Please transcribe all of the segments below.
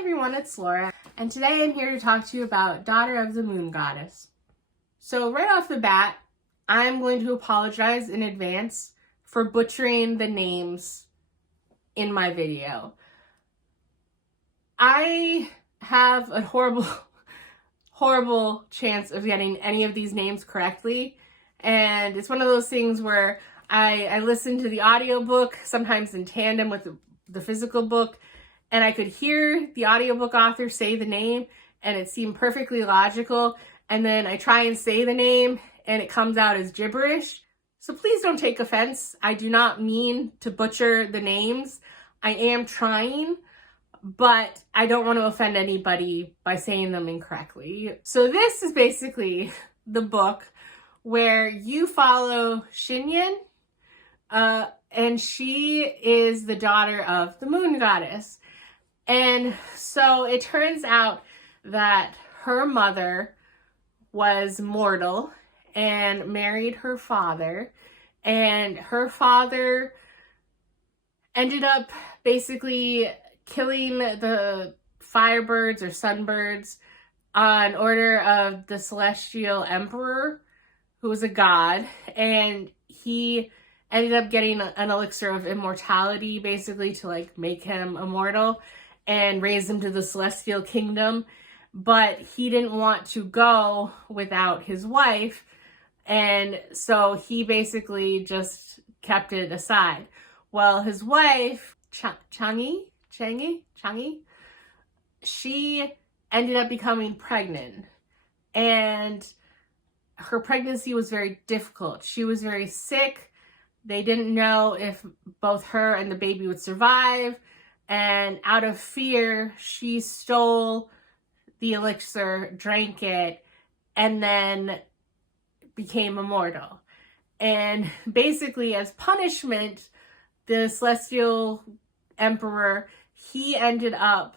everyone, it's Laura, and today I'm here to talk to you about Daughter of the Moon Goddess. So right off the bat, I'm going to apologize in advance for butchering the names in my video. I have a horrible chance of getting any of these names correctly, and it's one of those things where I listen to the audiobook, sometimes in tandem with the physical book, and I could hear the audiobook author say the name and it seemed perfectly logical, and then I try and say the name and it comes out as gibberish. So please don't take offense. I do not mean to butcher the names. I am trying, but I don't want to offend anybody by saying them incorrectly. So this is basically the book where you follow Shinyan, and she is the daughter of the moon goddess. And so it turns out that her mother was mortal and married her father, and her father ended up basically killing the firebirds or sunbirds on order of the celestial emperor, who was a god, and he ended up getting an elixir of immortality basically to like make him immortal and raise him to the celestial kingdom. But he didn't want to go without his wife, and so he basically just kept it aside. Well, his wife, Changi, she ended up becoming pregnant, and her pregnancy was very difficult. She was very sick. They didn't know if both her and the baby would survive, and out of fear, she stole the elixir, drank it, and then became immortal. And basically, as punishment, the celestial emperor, he ended up,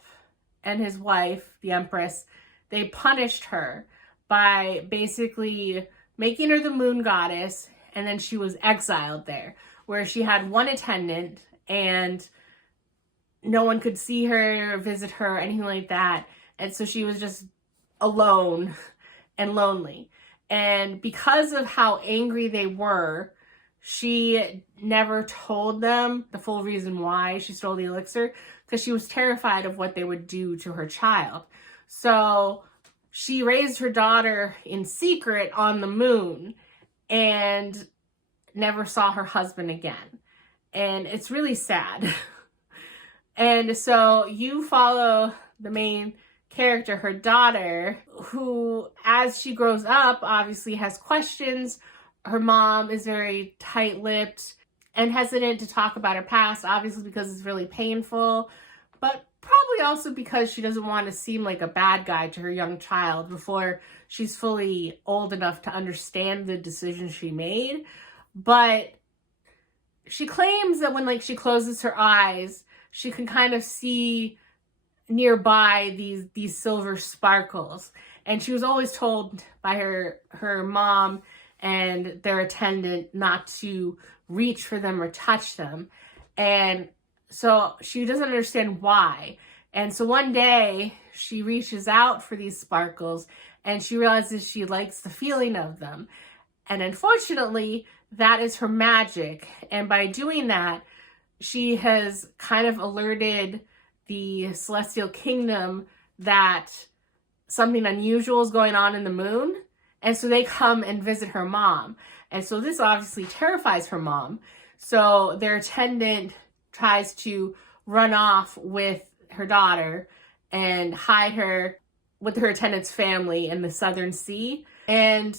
and his wife, the empress, they punished her by basically making her the moon goddess, and then she was exiled there, where she had one attendant, and no one could see her or visit her or anything like that. And so she was just alone and lonely. And because of how angry they were, she never told them the full reason why she stole the elixir, because she was terrified of what they would do to her child. So she raised her daughter in secret on the moon and never saw her husband again. And it's really sad. And so you follow the main character, her daughter, who, as she grows up, obviously has questions. Her mom is very tight-lipped and hesitant to talk about her past, obviously because it's really painful, but probably also because she doesn't want to seem like a bad guy to her young child before she's fully old enough to understand the decision she made. But she claims that when she closes her eyes, she can kind of see nearby these silver sparkles. And she was always told by her mom and their attendant not to reach for them or touch them. And so she doesn't understand why. And so one day she reaches out for these sparkles and she realizes she likes the feeling of them. And unfortunately, that is her magic. And by doing that, she has kind of alerted the celestial kingdom that something unusual is going on in the moon. And so they come and visit her mom. And so this obviously terrifies her mom. So their attendant tries to run off with her daughter and hide her with her attendant's family in the Southern Sea. And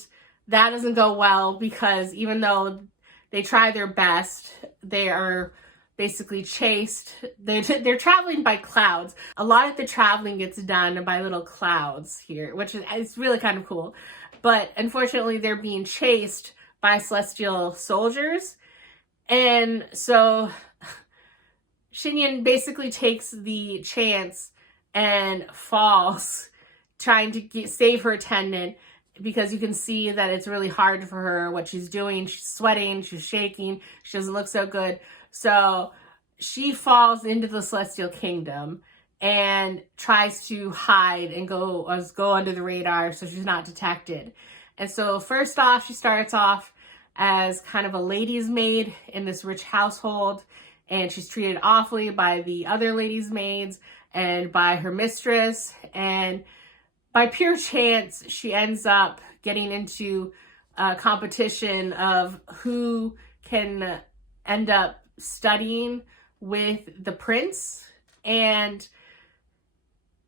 that doesn't go well because even though they try their best, they are basically chased. They're traveling by clouds. A lot of the traveling gets done by little clouds here, which is really kind of cool. But unfortunately, they're being chased by celestial soldiers. And so Shinyan basically takes the chance and falls trying to save her attendant, because you can see that it's really hard for her, what she's doing. She's sweating, she's shaking, she doesn't look so good. So she falls into the celestial kingdom and tries to hide and go under the radar so she's not detected. And so first off, she starts off as kind of a lady's maid in this rich household, and she's treated awfully by the other ladies' maids and by her mistress. And by pure chance, she ends up getting into a competition of who can end up studying with the prince. And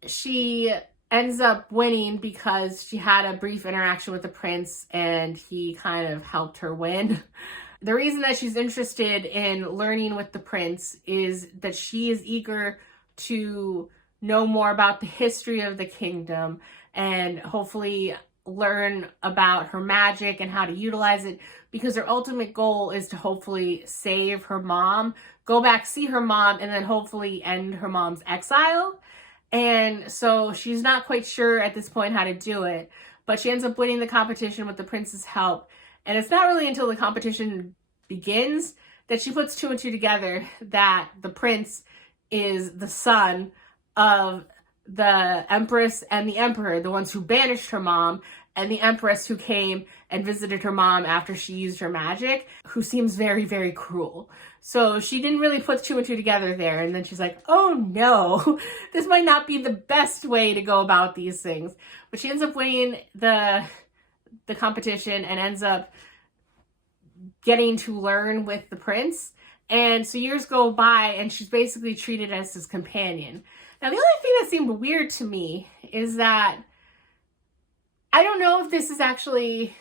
she ends up winning because she had a brief interaction with the prince and he kind of helped her win. The reason that she's interested in learning with the prince is that she is eager to know more about the history of the kingdom and hopefully learn about her magic and how to utilize it, because her ultimate goal is to hopefully save her mom, go back, see her mom, and then hopefully end her mom's exile. And so she's not quite sure at this point how to do it, but she ends up winning the competition with the prince's help. And it's not really until the competition begins that she puts two and two together that the prince is the son of the empress and the emperor, the ones who banished her mom, and the empress who came and visited her mom after she used her magic, who seems very, very cruel. So she didn't really put two and two together there. And then she's like, oh no, this might not be the best way to go about these things. But she ends up winning the competition and ends up getting to learn with the prince. And so years go by and she's basically treated as his companion. Now, the only thing that seemed weird to me is that I don't know if this is actually,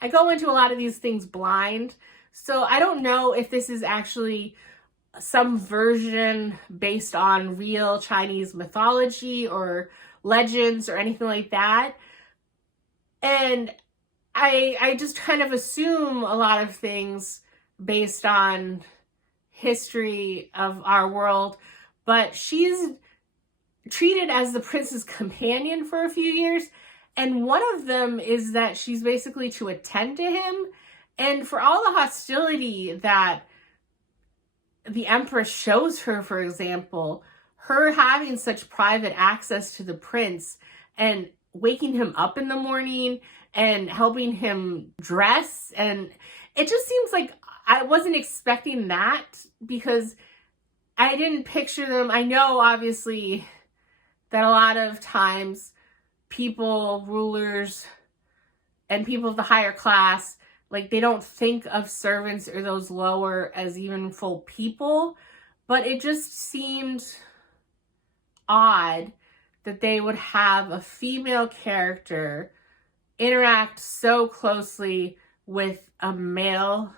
I go into a lot of these things blind, so I don't know if this is actually some version based on real Chinese mythology or legends or anything like that. And I just kind of assume a lot of things based on history of our world, but she's treated as the prince's companion for a few years. And one of them is that she's basically to attend to him. And for all the hostility that the empress shows her, for example, her having such private access to the prince and waking him up in the morning and helping him dress, and it just seems like I wasn't expecting that, because I didn't picture them. I know obviously that a lot of times people, rulers, and people of the higher class, like, they don't think of servants or those lower as even full people, but it just seemed odd that they would have a female character interact so closely with a male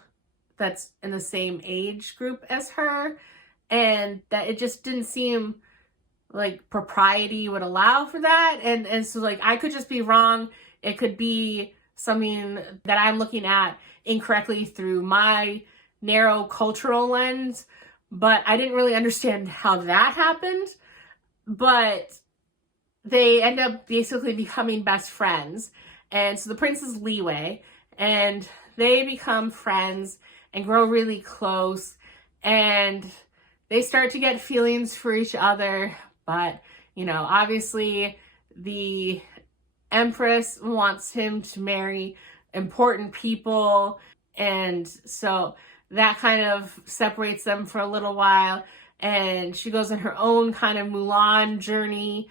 that's in the same age group as her, and that it just didn't seem like propriety would allow for that. And so, like, I could just be wrong. It could be something that I'm looking at incorrectly through my narrow cultural lens, but I didn't really understand how that happened. But they end up basically becoming best friends. And so the prince is Leeway, and they become friends and grow really close, and they start to get feelings for each other. But, you know, obviously the empress wants him to marry important people, and so that kind of separates them for a little while, and she goes on her own kind of Mulan journey,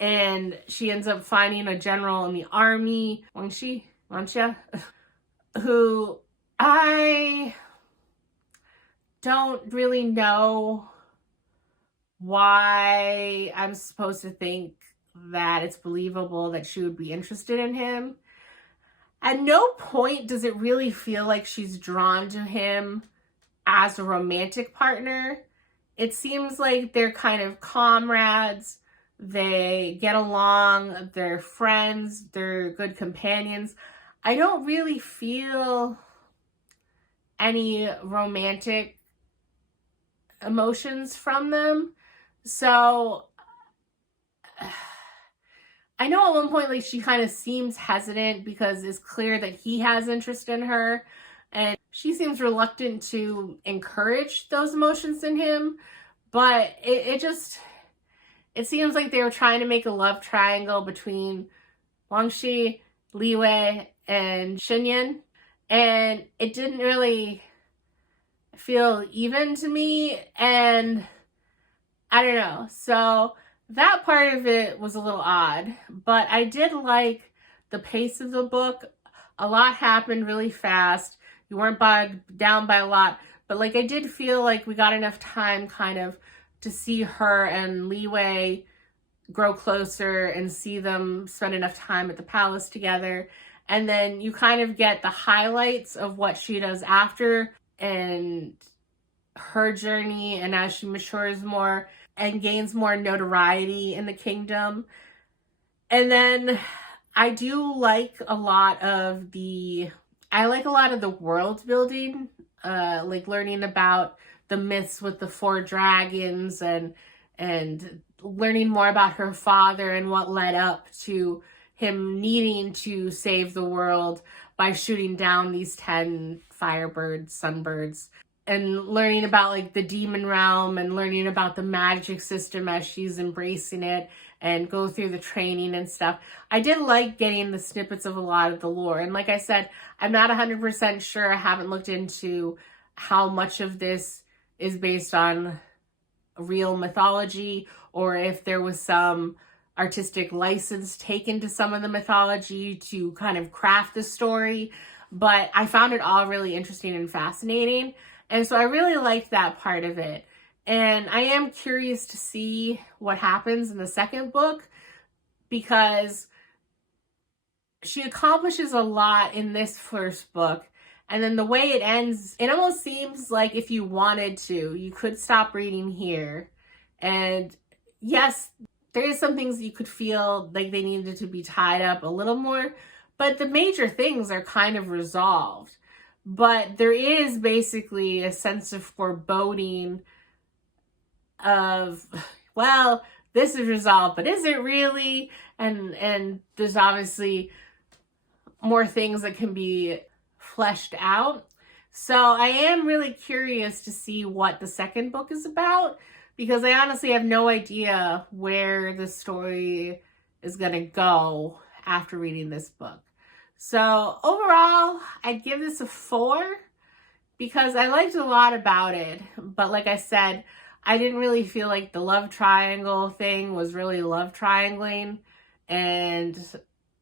and she ends up finding a general in the army, Wanxia, who I don't really know why I'm supposed to think that it's believable that she would be interested in him. At no point does it really feel like she's drawn to him as a romantic partner. It seems like they're kind of comrades. They get along, they're friends, they're good companions. I don't really feel any romantic emotions from them. So I know at one point, like, she kind of seems hesitant because it's clear that he has interest in her, and she seems reluctant to encourage those emotions in him. But it just, it seems like they were trying to make a love triangle between Wangxi, Li Wei, and Xinyan, and it didn't really feel even to me, and I don't know. So that part of it was a little odd, but I did like the pace of the book. A lot happened really fast. You weren't bogged down by a lot, but like I did feel like we got enough time kind of to see her and Li Wei grow closer and see them spend enough time at the palace together. And then you kind of get the highlights of what she does after and her journey, and as she matures more and gains more notoriety in the kingdom. And then I like a lot of the world building, like learning about the myths with the 4 dragons and learning more about her father and what led up to him needing to save the world by shooting down these 10 firebirds, sunbirds, and learning about like the demon realm and learning about the magic system as she's embracing it and go through the training and stuff. I did like getting the snippets of a lot of the lore. And like I said, I'm not 100% sure. I haven't looked into how much of this is based on real mythology or if there was some artistic license taken to some of the mythology to kind of craft the story. But I found it all really interesting and fascinating. And so I really liked that part of it. And I am curious to see what happens in the second book, because she accomplishes a lot in this first book. And then the way it ends, it almost seems like if you wanted to, you could stop reading here. And yes, there is some things you could feel like they needed to be tied up a little more, but the major things are kind of resolved. But there is basically a sense of foreboding of, well, this is resolved, but is it really? And there's obviously more things that can be fleshed out. So I am really curious to see what the second book is about, because I honestly have no idea where the story is going to go after reading this book. So overall, I'd give this a 4 because I liked a lot about it. But like I said, I didn't really feel like the love triangle thing was really love triangling. And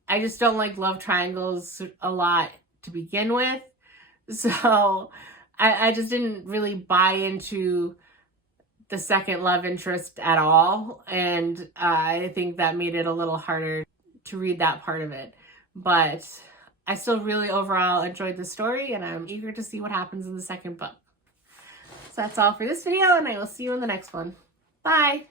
I just don't like love triangles a lot to begin with. So I just didn't really buy into the second love interest at all. And I think that made it a little harder to read that part of it. But I still really overall enjoyed the story, and I'm eager to see what happens in the second book. So that's all for this video, and I will see you in the next one. Bye!